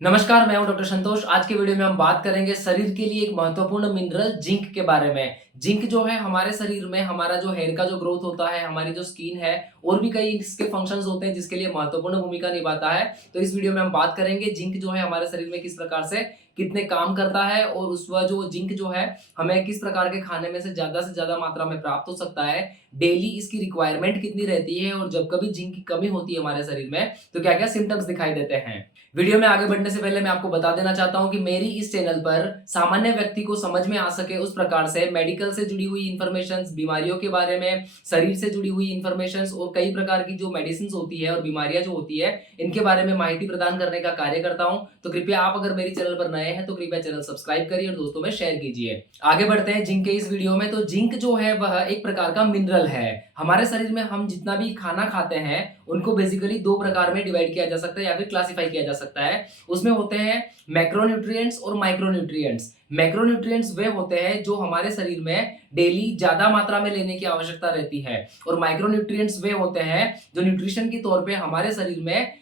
नमस्कार, मैं हूं डॉक्टर संतोष। आज के वीडियो में हम बात करेंगे शरीर के लिए एक महत्वपूर्ण मिनरल जिंक के बारे में। जिंक जो है हमारे शरीर में हमारा जो हेयर का जो ग्रोथ होता है, हमारी जो स्किन है और भी कई इसके फंक्शंस होते हैं जिसके लिए महत्वपूर्ण भूमिका निभाता है। तो इस वीडियो में हम बात करेंगे जिंक जो है हमारे शरीर में किस प्रकार से कितने काम करता है और उस वह जो जिंक जो है हमें किस प्रकार के खाने में से ज्यादा मात्रा में प्राप्त हो सकता है, डेली इसकी रिक्वायरमेंट कितनी रहती है और जब कभी जिंक की कमी होती है हमारे शरीर में तो क्या क्या सिम्टम्स दिखाई देते हैं। वीडियो में आगे बढ़ने से पहले मैं आपको बता देना चाहता हूं कि मेरी इस चैनल पर सामान्य व्यक्ति को समझ में आ सके उस प्रकार से मेडिकल से जुड़ी हुई इंफॉर्मेशन, बीमारियों के बारे में, शरीर से जुड़ी हुई इंफॉर्मेशन और कई प्रकार की जो मेडिसिन होती है और बीमारियां जो होती है इनके बारे में माहिती प्रदान करने का कार्य करता हूं। तो कृपया आप अगर मेरी चैनल पर नए हैं तो कृपया चैनल सब्सक्राइब करिए और दोस्तों में शेयर कीजिए। आगे बढ़ते हैं जिंक के इस वीडियो में। तो जिंक जो है वह एक प्रकार का मिनरल है। हमारे शरीर में हम जितना भी खाना खाते हैं उनको बेसिकली दो प्रकार में डिवाइड किया जा सकता है या फिर क्लासिफाई किया जा सकता है। उसमें होते हैं मैक्रोन्यूट्रिएंट्स और माइक्रोन्यूट्रिएंट्स। मैक्रोन्यूट्रिएंट्स वे होते हैं जो हमारे शरीर में डेली ज्यादा मात्रा में लेने की आवश्यकता रहती है और माइक्रोन्यूट्रिएंट्स वे होते हैं जो न्यूट्रिशन के तौर पे हमारे शरीर में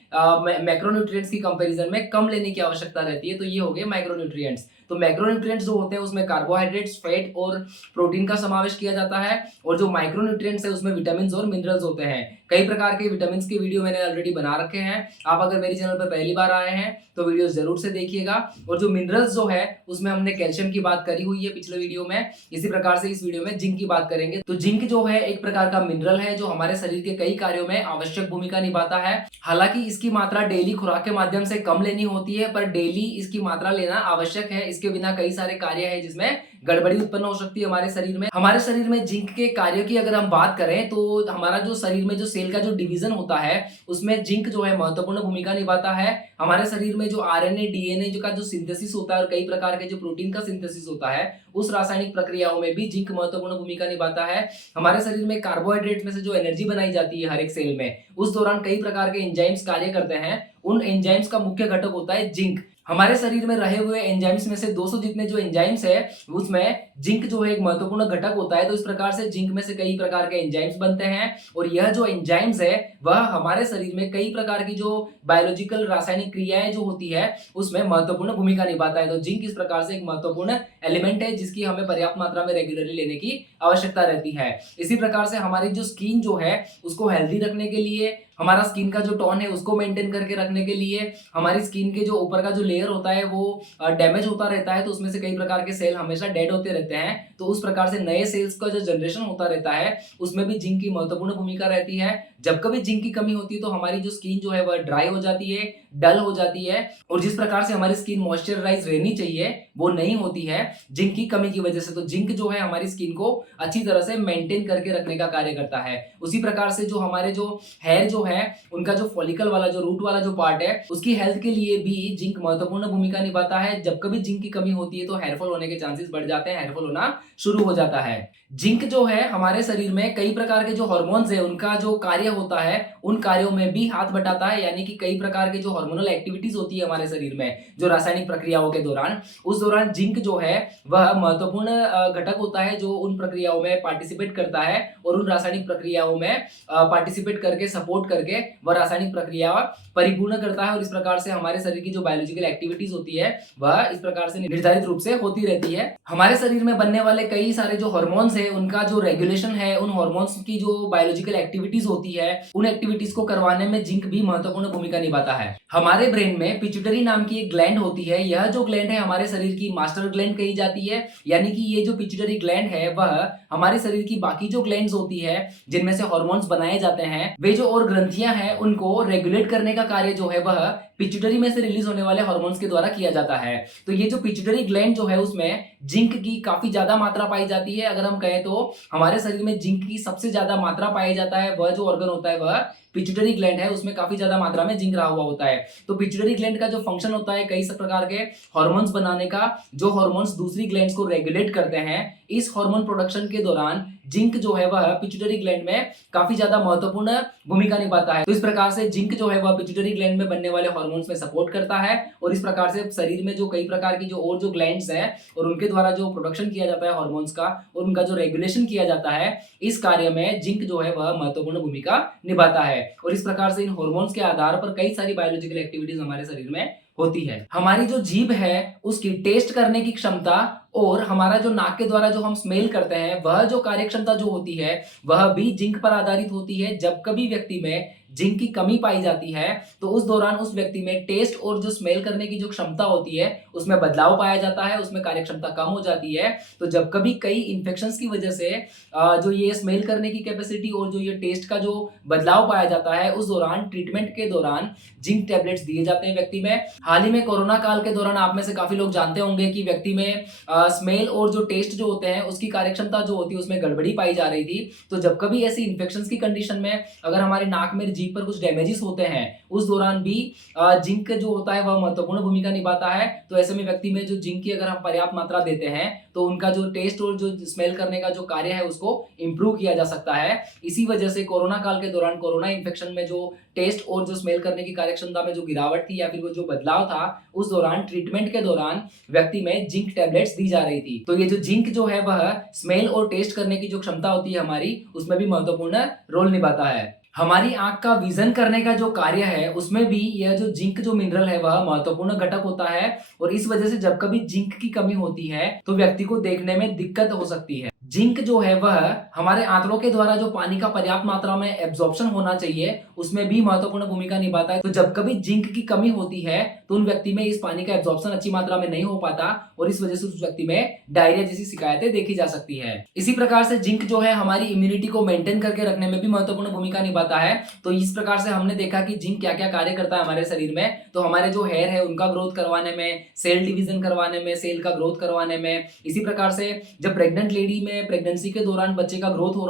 मैक्रोन्यूट्रिएंट्स की कंपैरिजन में कम लेने की आवश्यकता रहती है। तो ये हो गए मैक्रोन्यूट्रिएंट्स। तो मैक्रोन्यूट्रिएंट्स जो होते हैं उसमें कार्बोहाइड्रेट्स, फैट और प्रोटीन का समावेश किया जाता है और जो माइक्रोन्यूट्रिएंट्स है उसमें विटामिन और मिनरल्स होते हैं। कई प्रकार के विटामिन के वीडियो मैंने ऑलरेडी बना रखे हैं। आप अगर मेरी चैनल पर पहली बार आए हैं तो वीडियो जरूर से देखिएगा। और जो मिनरल्स जो है उसमें हमने कैल्शियम की बात करी हुई है पिछले वीडियो में। इसी प्रकार से इस वीडियो में जिंक की बात करेंगे। तो जिंक जो है एक प्रकार का मिनरल है जो हमारे शरीर के कई कार्यों में आवश्यक भूमिका निभाता है। हालांकि इसकी मात्रा डेली खुराक के माध्यम से कम लेनी होती है, पर डेली इसकी मात्रा लेना आवश्यक है। इसके बिना कई सारे कार्य है जिसमें गड़बड़ी उत्पन्न हो सकती है हमारे शरीर में। हमारे शरीर में जिंक के कार्यों की अगर हम बात करें तो हमारा जो शरीर में जो सेल का जो डिवीजन होता है उसमें जिंक जो है महत्वपूर्ण भूमिका निभाता है। हमारे शरीर में जो आरएनए, डीएनए जो का जो सिंथेसिस होता है और कई प्रकार के जो प्रोटीन का सिंथेसिस होता है उस रासायनिक प्रक्रियाओं में भी जिंक महत्वपूर्ण भूमिका निभाता है। हमारे शरीर में कार्बोहाइड्रेट में से जो एनर्जी बनाई जाती है हर एक सेल में, उस दौरान कई प्रकार के एंजाइम्स कार्य करते हैं। उन एंजाइम्स का मुख्य घटक होता है जिंक। हमारे शरीर में रहे हुए एंजाइम्स में से 200 जितने जो एंजाइम्स है उसमें जिंक जो है एक महत्वपूर्ण घटक होता है। तो इस प्रकार से जिंक में से कई प्रकार के एंजाइम्स बनते हैं और यह जो एंजाइम्स है वह हमारे शरीर में कई प्रकार की जो बायोलॉजिकल रासायनिक क्रियाएं जो होती है उसमें महत्वपूर्ण भूमिका निभाता है। तो जिंक इस प्रकार से एक महत्वपूर्ण एलिमेंट है जिसकी हमें पर्याप्त मात्रा में रेगुलरली लेने की आवश्यकता रहती है। इसी प्रकार से हमारी जो स्किन जो है उसको हेल्दी रखने के लिए, हमारा स्किन का जो टोन है उसको मेंटेन करके रखने के लिए, हमारी स्किन के जो ऊपर का जो लेयर होता है वो डैमेज होता रहता है तो उसमें से कई प्रकार के सेल हमेशा डेड होते रहते हैं। तो उस प्रकार से नए सेल्स का जो जनरेशन होता रहता है उसमें भी जिंक की महत्वपूर्ण भूमिका रहती है। जब कभी जिंक की कमी होती है तो हमारी जो स्किन जो है वह ड्राई हो जाती है, डल हो जाती है और जिस प्रकार से हमारी स्किन मॉइस्चराइज रहनी चाहिए वो नहीं होती है जिंक की कमी की वजह से। तो जिंक जो है हमारी स्किन को अच्छी तरह से मेंटेन करके रखने का कार्य करता है। उसी प्रकार से जो हमारे जो हेयर जो है उनका जो फॉलिकल वाला जो रूट वाला जो पार्ट है उसकी हेल्थ के लिए भी जिंक महत्वपूर्ण भूमिका निभाता है। जब कभी जिंक की कमी होती है तो हेयरफॉल होने के चांसेस बढ़ जाते हैं, हेयरफॉल होना शुरू हो जाता है। जिंक जो है हमारे शरीर में कई प्रकार के जो हार्मोन्स है उनका जो कार्य होता है उन कार्यों में भी हाथ बटाता है। यानी कि कई प्रकार के जो हार्मोनल एक्टिविटीज होती है हमारे शरीर में जो रासायनिक प्रक्रियाओं के दौरान, उस दौरान जिंक जो है वह महत्वपूर्ण घटक होता है जो उन प्रक्रियाओं में पार्टिसिपेट करता है और उन रासायनिक प्रक्रियाओं में पार्टिसिपेट करके सपोर्ट करके वह रासायनिक प्रक्रिया परिपूर्ण करता है। और इस प्रकार से हमारे शरीर की जो बायोलॉजिकल एक्टिविटीज होती है वह इस प्रकार से निर्धारित रूप से होती रहती है। हमारे शरीर में बनने वाले कई सारे जो हार्मोन्स है उनका जो रेगुलेशन है, उन हार्मोन्स की जो बायोलॉजिकल एक्टिविटीज होती है उन एक्टिविटीज को करवाने में जिंक भी महत्वपूर्ण भूमिका निभाता है। हमारे ब्रेन में पिट्यूटरी नाम की एक ग्लैंड होती है। यह जो ग्लैंड है हमारे शरीर की मास्टर ग्लैंड कही जाती है। यानी कि ये जो पिट्यूटरी ग्लैंड है वह हमारे शरीर की बाकी जो ग्लैंड्स होती है जिनमें से हार्मोन्स बनाए जाते हैं, वे जो और ग्रंथियां हैं उनको रेगुलेट करने का कार्य जो है वह पिट्यूटरी में से रिलीज होने वाले हार्मोन्स के द्वारा किया जाता है। तो ये जो पिट्यूटरी ग्लैंड जो है उसमें जिंक की काफी ज्यादा मात्रा पाई जाती है। अगर हम कहें तो हमारे शरीर में जिंक की सबसे ज्यादा मात्रा पाया जाता है वह जो ऑर्गन होता है वह पिट्यूटरी ग्लैंड है, उसमें काफी ज्यादा मात्रा में जिंक रहा हुआ होता है। तो पिट्यूटरी ग्लैंड का जो फंक्शन होता है कई सब प्रकार के हार्मोन्स बनाने का, जो हार्मोन्स दूसरी ग्लैंड्स को रेगुलेट करते हैं। इस हार्मोन प्रोडक्शन के दौरान जिंक जो है वह पिट्यूटरी ग्लैंड में काफी ज्यादा महत्वपूर्ण भूमिका निभाता है। तो इस प्रकार से जिंक जो है वह पिट्यूटरी ग्लैंड में बनने वाले हार्मोन्स में सपोर्ट करता है और इस प्रकार से शरीर में जो कई प्रकार की जो और जो ग्लैंड्स हैं और उनके द्वारा जो प्रोडक्शन किया जाता है हार्मोन्स का और उनका जो रेगुलेशन किया जाता है, इस कार्य में जिंक जो है वह महत्वपूर्ण भूमिका निभाता है। और इस प्रकार से इन हार्मोन्स के आधार पर कई सारी बायोलॉजिकल एक्टिविटीज हमारे शरीर में होती है। हमारी जो जीभ है उसकी टेस्ट करने की क्षमता और हमारा जो नाक के द्वारा जो हम स्मेल करते हैं वह जो कार्यक्षमता जो होती है वह भी जिंक पर आधारित होती है। जब कभी व्यक्ति में जिंक की कमी पाई जाती है तो उस दौरान उस व्यक्ति में टेस्ट और जो स्मेल करने की जो क्षमता होती है उसमें बदलाव पाया जाता है, उसमें कार्यक्षमता कम हो जाती है। तो जब कभी कई इन्फेक्शंस की वजह से जो ये स्मेल करने की कैपेसिटी और जो ये टेस्ट का जो बदलाव पाया जाता है उस दौरान ट्रीटमेंट के दौरान जिंक टैबलेट्स दिए जाते हैं व्यक्ति में। हाल ही में कोरोना काल के दौरान आप में से काफी लोग जानते होंगे कि व्यक्ति में स्मेल और जो टेस्ट जो होते हैं उसकी कार्यक्षमता जो होती है उसमें गड़बड़ी पाई जा रही थी। तो जब कभी ऐसी इन्फेक्शंस की कंडीशन में अगर हमारे नाक में जीभ पर कुछ डैमेजेस होते हैं उस दौरान भी जिंक जो होता है वह महत्वपूर्ण भूमिका निभाता है। तो ऐसे में व्यक्ति में जो जिंक की अगर हम पर्याप्त मात्रा देते हैं तो उनका जो टेस्ट और जो स्मेल करने का जो कार्य है उसको इंप्रूव किया जा सकता है। इसी वजह से कोरोना काल के दौरान कोरोना इन्फेक्शन में जो टेस्ट और जो स्मेल करने की कार्यक्षमता में जो गिरावट थी या फिर वो जो बदलाव था उस दौरान ट्रीटमेंट के दौरान व्यक्ति में जिंक टैबलेट्स दी जा रही थी। तो ये जो जिंक जो है वह स्मेल और टेस्ट करने की जो क्षमता होती है हमारी उसमें भी महत्वपूर्ण रोल निभाता है। हमारी आंख का विजन करने का जो कार्य है उसमें भी यह जो जिंक जो मिनरल है वह महत्वपूर्ण घटक होता है और इस वजह से जब कभी जिंक की कमी होती है तो व्यक्ति को देखने में दिक्कत हो सकती है। जिंक जो है वह हमारे आंतों के द्वारा जो पानी का पर्याप्त मात्रा में एब्जॉर्प्शन होना चाहिए उसमें भी महत्वपूर्ण भूमिका निभाता है। तो जब कभी जिंक की कमी होती है तो उन व्यक्ति में इस पानी का एब्जॉर्प्शन अच्छी मात्रा में नहीं हो पाता और इस वजह से उस व्यक्ति में डायरिया जैसी शिकायतें देखी जा सकती है। इसी प्रकार से जिंक जो है हमारी इम्यूनिटी को मेंटेन करके रखने में भी महत्वपूर्ण भूमिका निभाता है। तो इस प्रकार से हमने देखा कि जिंक क्या क्या कार्य करता है हमारे शरीर में। तो हमारे जो हेयर है उनका ग्रोथ करवाने में, सेल डिवीजन करवाने में, सेल का ग्रोथ करवाने में। इसी प्रकार से जब प्रेग्नेंट लेडी में प्रेगनेंसी के दौरान बच्चे का ग्रोथ हो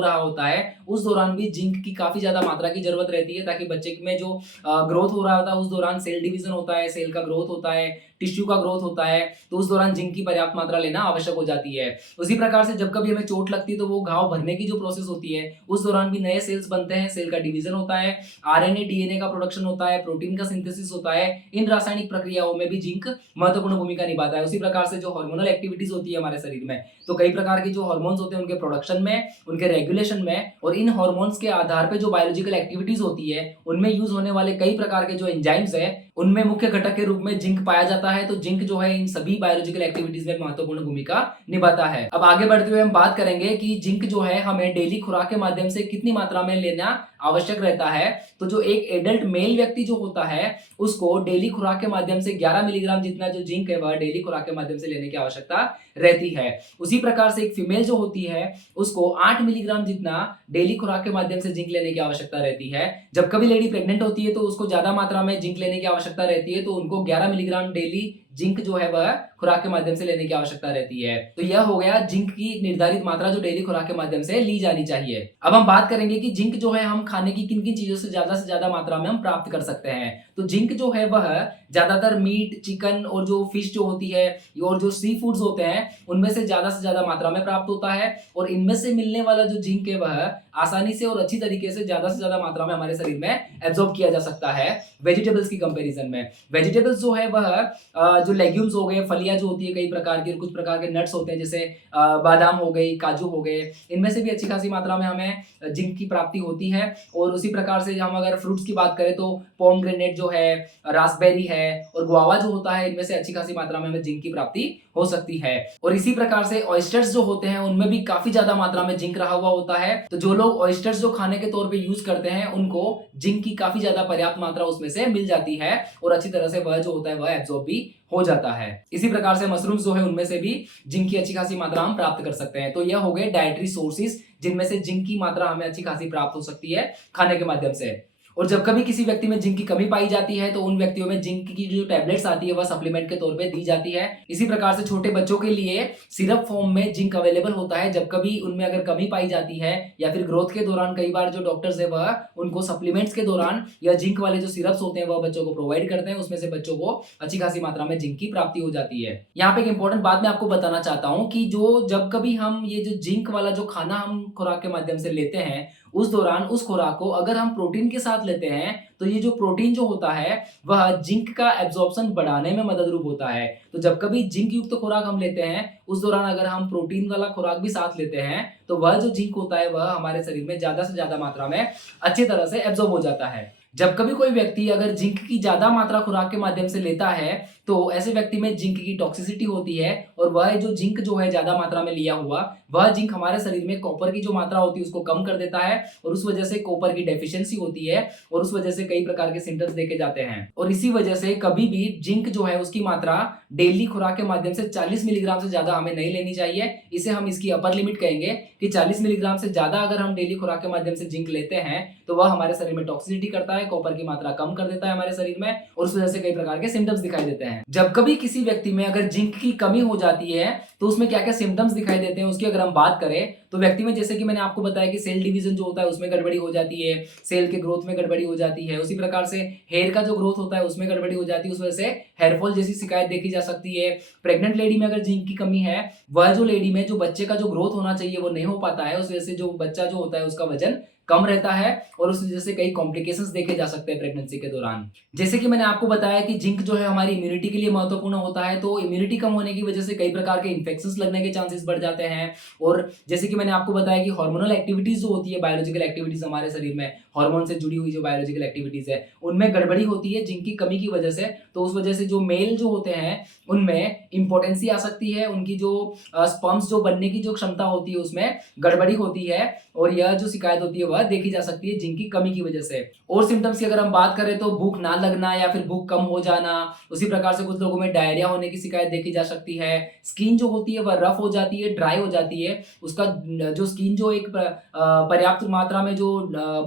रहा होता है उस दौरान भी जिंक की काफी ज्यादा मात्रा की जरूरत रहती है ताकि बच्चे में जो ग्रोथ हो रहा होता है उस दौरान सेल डिवीजन होता है, सेल का ग्रोथ होता है, टिश्यू का ग्रोथ होता है। तो उस दौरान जिंक की पर्याप्त मात्रा लेना आवश्यक हो जाती है। उसी प्रकार से जब कभी हमें चोट लगती है तो वो घाव भरने की जो प्रोसेस होती है उस दौरान भी नए सेल्स बनते हैं, सेल का डिवीजन होता है, आरएनए डीएनए का प्रोडक्शन होता है, प्रोटीन का सिंथेसिस होता है। इन रासायनिक प्रक्रियाओं में भी जिंक महत्वपूर्ण भूमिका निभाता है। उसी प्रकार से जो हार्मोनल एक्टिविटीज होती है हमारे शरीर में तो कई प्रकार के जो हार्मोन्स होते हैं उनके प्रोडक्शन में, उनके रेगुलेशन में और इन हार्मोन्स के आधार पे जो बायोलॉजिकल एक्टिविटीज होती है उनमें यूज होने वाले कई प्रकार के जो एंजाइम्स है उनमें मुख्य घटक के रूप में जिंक पाया जाता है। तो जिंक जो है इन सभी बायोलॉजिकल एक्टिविटीज में महत्वपूर्ण भूमिका निभाता है। अब आगे बढ़ते हुए हम बात करेंगे कि जिंक जो है हमें डेली खुराक के माध्यम से कितनी मात्रा में लेना आवश्यक रहता है। तो जो एक एडल्ट मेल व्यक्ति जो होता है उसको डेली खुराक के माध्यम से 11 मिलीग्राम जितना जो जिंक है वह डेली खुराक के माध्यम से लेने की आवश्यकता रहती है। उसी प्रकार से एक फीमेल जो होती है उसको 8 मिलीग्राम जितना डेली खुराक के माध्यम से जिंक लेने की आवश्यकता रहती है। जब कभी लेडी प्रेग्नेंट होती है तो उसको ज्यादा मात्रा में जिंक लेने की आवश्यकता रहती है तो उनको 11 मिलीग्राम डेली जिंक जो है वह खुराक के माध्यम से लेने की आवश्यकता रहती है। तो यह हो गया जिंक की निर्धारित मात्रा जो डेली खुराक के माध्यम से ली जानी चाहिए। अब हम बात करेंगे कि जिंक जो है हम खाने की किन किन चीजों से ज्यादा मात्रा में हम प्राप्त कर सकते हैं। तो जिंक जो है वह ज्यादातर मीट, चिकन और जो फिश जो होती है और जो सी फूड्स होते हैं उनमें से ज्यादा मात्रा में प्राप्त होता है और इनमें से मिलने वाला जो जिंक है वह आसानी से और अच्छी तरीके से ज्यादा मात्रा में हमारे शरीर में एब्जॉर्ब किया जा सकता है वेजिटेबल्स की कंपैरिजन में। वेजिटेबल्स जो है वह जो लेग्यूम्स हो गए, फलियां जो होती है कई प्रकार की, कुछ प्रकार के नट्स होते हैं जैसे बादाम हो गई, काजू हो गए, इनमें से भी अच्छी खासी मात्रा में हमें जिंक की प्राप्ति होती है। और उसी प्रकार से हम अगर फ्रूट्स की बात करें तो पोमग्रेनेट जो है, रास्पबेरी है और गुआवा जो होता है इनमें से अच्छी खासी मात्रा में हमें जिंक की प्राप्ति हो सकती है। और इसी प्रकार से ऑयस्टर्स जो होते हैं उनमें भी काफी ज्यादा मात्रा में जिंक रहा हुआ होता है। तो जो लोग ऑयस्टर्स जो खाने के तौर पे यूज करते हैं उनको जिंक की काफी ज्यादा पर्याप्त मात्रा उसमें से मिल जाती है और अच्छी तरह से वह जो होता है वह एब्जॉर्ब भी हो जाता है। इसी प्रकार से मशरूम्स जो है उनमें से भी जिंक की अच्छी खासी मात्रा हम प्राप्त कर सकते हैं। तो यह हो गए डाइटरी सोर्सेज जिनमें से जिंक की मात्रा हमें अच्छी खासी प्राप्त हो सकती है खाने के माध्यम से। और जब कभी किसी व्यक्ति में जिंक की कमी पाई जाती है तो उन व्यक्तियों में जिंक की जो टैबलेट्स आती है वह सप्लीमेंट के तौर पे दी जाती है। इसी प्रकार से छोटे बच्चों के लिए सिरप फॉर्म में जिंक अवेलेबल होता है। जब कभी उनमें अगर कमी पाई जाती है या फिर ग्रोथ के दौरान कई बार जो डॉक्टर्स है वह उनको सप्लीमेंट्स के दौरान या जिंक वाले जो सिरप्स होते हैं वह बच्चों को प्रोवाइड करते हैं, उसमें से बच्चों को अच्छी खासी मात्रा में जिंक की प्राप्ति हो जाती है। यहाँ पे एक इंपॉर्टेंट बात मैं आपको बताना चाहता हूँ कि जो जब कभी हम ये जो जिंक वाला जो खाना हम खुराक के माध्यम से लेते हैं उस दौरान उस खुराक को अगर हम प्रोटीन के साथ लेते हैं तो ये जो प्रोटीन जो होता है वह जिंक का एब्जॉर्प्शन बढ़ाने में मदद रूप होता है। तो जब कभी जिंक युक्त खुराक हम लेते हैं उस दौरान अगर हम प्रोटीन वाला खुराक भी साथ लेते हैं तो वह जो जिंक होता है वह हमारे शरीर में ज्यादा से ज्यादा मात्रा में अच्छी तरह से एब्जॉर्ब हो जाता है। जब कभी कोई व्यक्ति अगर जिंक की ज्यादा मात्रा खुराक के माध्यम से लेता है तो ऐसे व्यक्ति में जिंक की टॉक्सिसिटी होती है और वह जो जिंक जो है ज्यादा मात्रा में लिया हुआ वह जिंक हमारे शरीर में कॉपर की जो मात्रा होती है उसको कम कर देता है और उस वजह से कॉपर की डेफिशिएंसी होती है और उस वजह से कई प्रकार के सिम्टम्स देखे जाते हैं। और इसी वजह से कभी भी जिंक जो है उसकी मात्रा डेली खुराक के माध्यम से 40 मिलीग्राम से ज्यादा हमें नहीं लेनी चाहिए। इसे हम इसकी अपर लिमिट कहेंगे कि 40 मिलीग्राम से ज्यादा अगर हम डेली खुराक के माध्यम से जिंक लेते हैं तो वह हमारे शरीर में टॉक्सिसिटी करता है, कॉपर की मात्रा कम कर देता है हमारे शरीर में और उस वजह से कई प्रकार के सिम्टम्स दिखाई देते हैं। जब कभी किसी व्यक्ति में अगर जिंक की कमी हो जाती है तो उसमें क्या क्या सिम्टम्स दिखाई देते हैं उसकी अगर हम बात करें तो व्यक्ति में जैसे कि मैंने आपको बताया कि सेल डिवीजन जो होता है उसमें गड़बड़ी हो जाती है, सेल के ग्रोथ में गड़बड़ी हो जाती है, उसी प्रकार से हेयर का जो ग्रोथ होता है उसमें गड़बड़ी हो जाती है, उस वजह से हेयरफॉल जैसी शिकायत देखी जा सकती है। प्रेग्नेंट लेडी में अगर जिंक की कमी है, वह जो लेडी में जो बच्चे का जो ग्रोथ होना चाहिए वो नहीं हो पाता है, उस वजह से जो बच्चा जो होता है उसका वजन कम रहता है और उस वजह से कई कॉम्प्लिकेशंस देखे जा सकते हैं प्रेगनेंसी के दौरान। जैसे कि मैंने आपको बताया कि जिंक जो है हमारी इम्यूनिटी के लिए महत्वपूर्ण होता है, तो इम्यूनिटी कम होने की वजह से कई प्रकार के इन्फेक्शंस लगने के चांसेस बढ़ जाते हैं। और जैसे कि मैंने आपको बताया कि हार्मोनल एक्टिविटीज जो होती है, बायोलॉजिकल एक्टिविटीज हमारे शरीर में हार्मोन से जुड़ी हुई जो बायोलॉजिकल एक्टिविटीज है उनमें गड़बड़ी होती है जिंक की कमी की वजह से। तो उस वजह से जो मेल जो होते हैं उनमें इंपॉर्टेंसी आ सकती है, उनकी जो स्पर्म्स जो बनने की जो क्षमता होती है उसमें गड़बड़ी होती है और यह जो शिकायत होती है वह देखी जा सकती है जिंक की कमी की वजह से। और सिम्टम्स की अगर हम बात करें तो भूख ना लगना या फिर भूख कम हो जाना, उसी प्रकार से कुछ लोगों में डायरिया होने की शिकायत देखी जा सकती है। स्किन जो होती है वह रफ हो जाती है, ड्राई हो जाती है, उसका जो स्किन जो एक पर्याप्त मात्रा में जो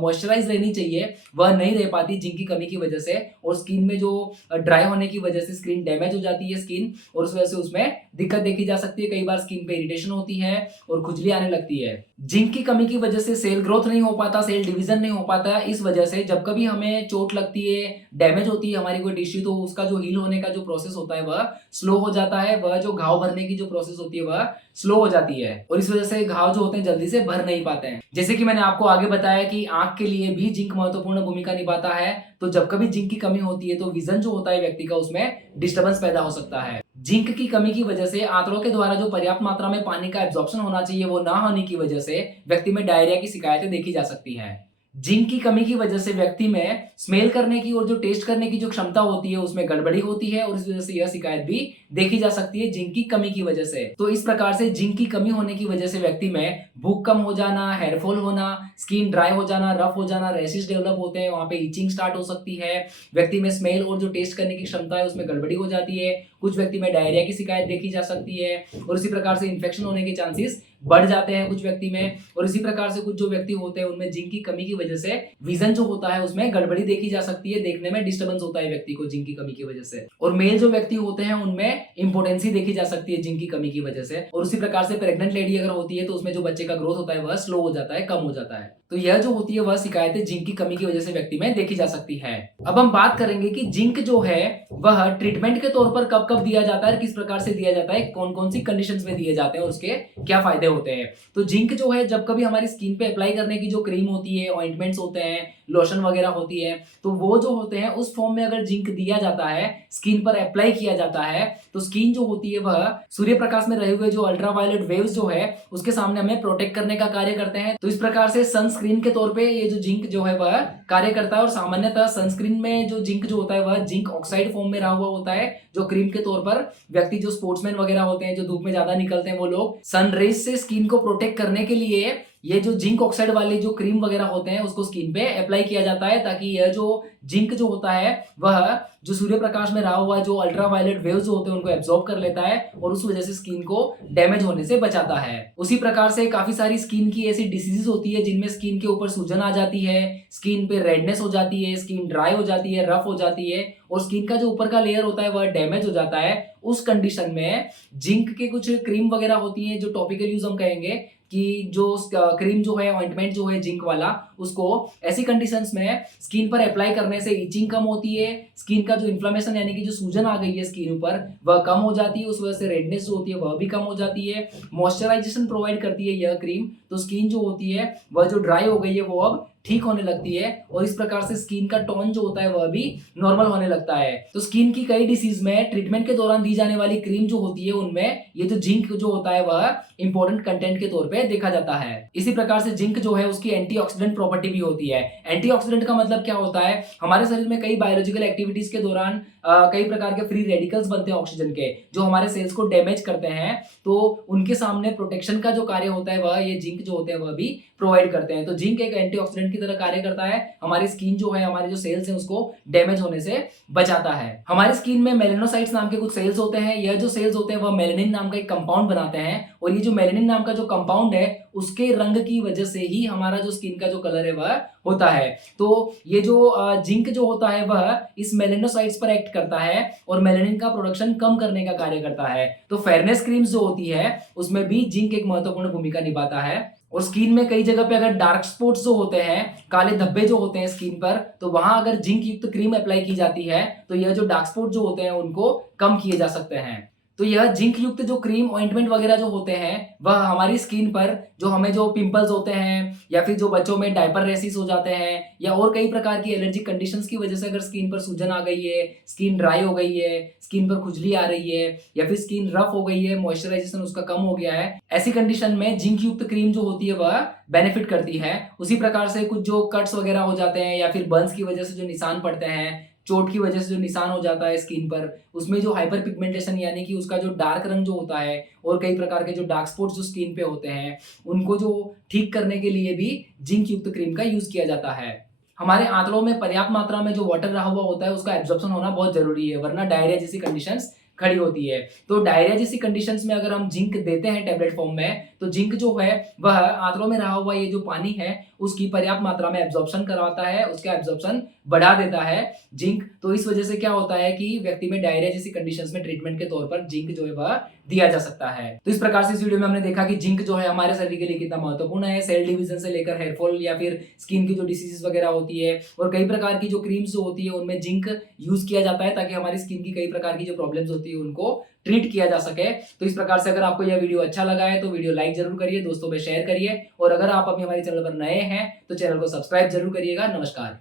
मॉइस्चराइज रहनी चाहिए वह नहीं रह पाती जिंक की कमी की वजह से। और स्किन में जो ड्राई होने की वजह से स्किन डैमेज हो जाती है स्किन और उस वजह से उसमें दिक्कत देखी जा सकती है। कई बार स्किन पे इरिटेशन होती है और खुजली आने लगती है। जिंक की कमी की वजह से सेल ग्रोथ नहीं हो पाता, सेल डिवीजन नहीं हो पाता। इस वजह से जब कभी हमें चोट लगती है, डैमेज होती है हमारी कोई टिश्यू, तो उसका जो हील होने का जो प्रोसेस होता है वह स्लो हो जाता है, वह जो घाव भरने की जो प्रोसेस होती है वह स्लो हो जाती है और इस वजह से घाव जो होते हैं जल्दी से भर नहीं पाते हैं। जैसे कि मैंने आपको आगे बताया कि आंख के लिए भी जिंक महत्वपूर्ण भूमिका निभाता है, तो जब कभी जिंक की कमी होती है तो विजन जो होता है व्यक्ति का उसमें डिस्टर्बेंस पैदा हो सकता है। जिंक की कमी की वजह से आंतों के द्वारा जो पर्याप्त मात्रा में पानी का एब्जॉर्प्शन होना चाहिए वो ना होने की वजह से व्यक्ति में डायरिया की शिकायतें देखी जा सकती हैं। जिंक की कमी की वजह से व्यक्ति में स्मेल करने की और जो टेस्ट करने की जो क्षमता होती है उसमें गड़बड़ी होती है और इस वजह से यह शिकायत भी देखी जा सकती है जिंक की कमी की वजह से। तो इस प्रकार से जिंक की कमी होने की वजह से व्यक्ति में भूख कम हो जाना, हेयरफॉल होना, स्किन ड्राई हो जाना, रफ हो जाना, रैशेस डेवलप होते हैं, वहां पे इचिंग स्टार्ट हो सकती है, व्यक्ति में स्मेल और जो टेस्ट करने की क्षमता है उसमें गड़बड़ी हो जाती है, कुछ व्यक्ति में डायरिया की शिकायत देखी जा सकती है और इसी प्रकार से इन्फेक्शन होने के चांसेस बढ़ जाते हैं कुछ व्यक्ति में। और इसी प्रकार से कुछ जो व्यक्ति होते हैं उनमें जिंक की कमी की वजह से विजन जो होता है उसमें गड़बड़ी देखी जा सकती है, देखने में डिस्टर्बेंस होता है व्यक्ति को जिंक की कमी की वजह से। और मेल जो व्यक्ति होते हैं उनमें इंपोर्टेंसी देखी जा सकती है जिंक की कमी की वजह से। और उसी प्रकार से प्रेग्नेंट लेडी अगर होती है तो उसमें जो बच्चे का ग्रोथ होता है वह स्लो हो जाता है, कम हो जाता है। तो यह जो होती है वह शिकायतें जिंक की कमी की वजह से व्यक्ति में देखी जा सकती है। अब हम बात करेंगे कि जिंक जो है वह ट्रीटमेंट के तौर पर कब कब दिया जाता है, किस प्रकार से दिया जाता है, कौन कौन सी कंडीशंस में दिए जाते हैं और उसके क्या फायदे होते हैं। तो जिंक जो है जब कभी हमारी स्किन पे अप्लाई करने की जो क्रीम होती है, ऑइंटमेंट्स होते हैं, लोशन वगैरह होती है, तो वो जो होते हैं उस फॉर्म में अगर जिंक दिया जाता है, स्किन पर अप्लाई किया जाता है, तो स्किन जो होती है वह सूर्य प्रकाश में रहे हुए जो अल्ट्रावायलेट वेव्स जो है उसके सामने हमें प्रोटेक्ट करने का कार्य करते हैं। तो इस प्रकार से सनस्क्रीन के तौर पे ये जो जिंक जो है वह कार्य करता है। और सामान्यतः सनस्क्रीन में जो जिंक जो होता है वह जिंक ऑक्साइड फॉर्म में रहा हुआ होता है, जो क्रीम के तौर पर व्यक्ति जो स्पोर्ट्समैन वगैरह होते हैं, जो धूप में ज्यादा निकलते हैं, वो लोग सन रेज से स्किन को प्रोटेक्ट करने के लिए ये जो जिंक ऑक्साइड वाली जो क्रीम वगैरह होते हैं उसको स्किन पे अप्लाई किया जाता है, ताकि यह जो जिंक जो होता है वह जो सूर्य प्रकाश में रहा हुआ जो अल्ट्रावायलेट वेव्स जो होते हैं उनको एब्जॉर्ब कर लेता है और उस वजह से स्किन को डैमेज होने से बचाता है। उसी प्रकार से काफी सारी स्किन की ऐसी डिसीजेस होती है जिनमें स्किन के ऊपर सूजन आ जाती है, स्किन पे रेडनेस हो जाती है, स्किन ड्राई हो जाती है, रफ हो जाती है और स्किन का जो ऊपर का लेयर होता है वह डैमेज हो जाता है। उस कंडीशन में जिंक के कुछ क्रीम वगैरह होती है जो टॉपिकल यूज हम कहेंगे कि जो क्रीम जो है, ऑइंटमेंट जो है जिंक वाला, उसको ऐसी कंडीशंस में स्किन पर अप्लाई करने से इचिंग कम होती है, स्किन का जो इन्फ्लेमेशन यानी कि जो सूजन आ गई है स्किन ऊपर वह कम हो जाती है, उस वजह से रेडनेस जो होती है वह भी कम हो जाती है। मॉइस्चराइजेशन प्रोवाइड करती है यह क्रीम, तो स्किन जो होती है वह जो ड्राई हो गई है वो अब ठीक होने लगती है और इस प्रकार से स्किन का टोन जो होता है वह भी नॉर्मल होने लगता है। तो स्किन की कई डिसीज में ट्रीटमेंट के दौरान दी जाने वाली क्रीम जो होती है उनमें ये जो जिंक जो होता है वह इंपॉर्टेंट कंटेंट के तौर पे देखा जाता है। इसी प्रकार से जिंक जो है उसकी एंटीऑक्सीडेंट प्रॉपर्टी भी होती है। एंटीऑक्सीडेंट का मतलब क्या होता है, हमारे शरीर में कई बायोलॉजिकल एक्टिविटीज के दौरान कई प्रकार के फ्री रेडिकल्स बनते हैं ऑक्सीजन के, जो हमारे सेल्स को डैमेज करते हैं। तो उनके सामने प्रोटेक्शन का जो कार्य होता है वह ये जिंक जो होते हैं वह भी प्रोवाइड करते हैं। तो जिंक एक एंटीऑक्सीडेंट की तरह कार्य करता है, हमारी स्किन जो है, हमारे जो सेल्स हैं उसको डैमेज होने से बचाता है। हमारी स्किन में मेलेनोसाइट्स नाम के कुछ सेल्स होते हैं। यह जो सेल्स होते हैं वह मेलेनिन नाम का एक कंपाउंड बनाते हैं और ये जो मेलेनिन नाम का जो कंपाउंड है उसके रंग की वजह से ही हमारा जो स्किन का जो कलर है वह होता है। तो ये जो जिंक जो होता है वह इस मेलेनोसाइट्स पर एक्ट करता है और मेलेनिन का प्रोडक्शन कम करने का कार्य करता है। तो फेयरनेस क्रीम्स जो होती है उसमें भी जिंक एक महत्वपूर्ण भूमिका निभाता है। और स्किन में कई जगह पे अगर डार्क स्पॉट्स जो होते हैं, काले धब्बे जो होते हैं स्किन पर, तो वहां अगर जिंक युक्त क्रीम अप्लाई की जाती है तो यह जो डार्क स्पॉट जो होते हैं उनको कम किए जा सकते हैं। तो यह जिंक युक्त जो क्रीम ऑइंटमेंट वगैरह जो होते हैं वह हमारी स्किन पर जो हमें जो पिंपल्स होते हैं या फिर जो बच्चों में डायपर रेसिस हो जाते हैं या और कई प्रकार की एलर्जिक कंडीशंस की वजह से अगर स्किन पर सूजन आ गई है, स्किन ड्राई हो गई है, स्किन पर खुजली आ रही है या फिर स्किन रफ हो गई है, मॉइस्चराइजेशन उसका कम हो गया है, ऐसी कंडीशन में जिंक युक्त क्रीम जो होती है वह बेनिफिट करती है। उसी प्रकार से कुछ जो कट्स वगैरह हो जाते हैं या फिर बर्न्स की वजह से जो निशान पड़ते हैं, चोट की वजह से जो निशान हो जाता है स्किन पर, उसमें जो हाइपर पिगमेंटेशन यानी कि उसका जो डार्क रंग जो होता है और कई प्रकार के जो डार्क स्पॉट्स जो स्किन पे होते हैं उनको जो ठीक करने के लिए भी जिंक युक्त क्रीम का यूज किया जाता है। हमारे आंतड़ों में पर्याप्त मात्रा में जो वाटर रहा हुआ होता है उसका एब्जॉर्प्शन होना बहुत जरूरी है, वरना डायरिया जैसी कंडीशंस खड़ी होती है। तो डायरिया जैसी कंडीशंस में अगर हम जिंक देते हैं टेबलेट फॉर्म में तो जिंक जो है वह आंतड़ों में रहा हुआ ये जो पानी है उसकी पर्याप्त मात्रा में एब्जॉर्प्शन करवाता है, उसका एब्जॉर्प्शन बढ़ा देता है जिंक। तो इस वजह से क्या होता है कि व्यक्ति में डायरिया जैसी कंडीशंस में ट्रीटमेंट के तौर पर जिंक जो है वह दिया जा सकता है। तो इस प्रकार से इस वीडियो में हमने देखा कि जिंक जो है हमारे शरीर के लिए कितना महत्वपूर्ण है, सेल डिवीजन से लेकर हेयरफॉल या फिर स्किन की जो डिसीजेस वगैरह होती है और कई प्रकार की जो क्रीम्स जो होती है उनमें जिंक यूज किया जाता है ताकि हमारी स्किन की कई प्रकार की जो प्रॉब्लम्स होती है उनको ट्रीट किया जा सके। तो इस प्रकार से अगर आपको यह वीडियो अच्छा लगा है तो वीडियो लाइक जरूर करिए, दोस्तों में शेयर करिए और अगर आप अभी हमारे चैनल पर नए हैं तो चैनल को सब्सक्राइब जरूर करिएगा। नमस्कार।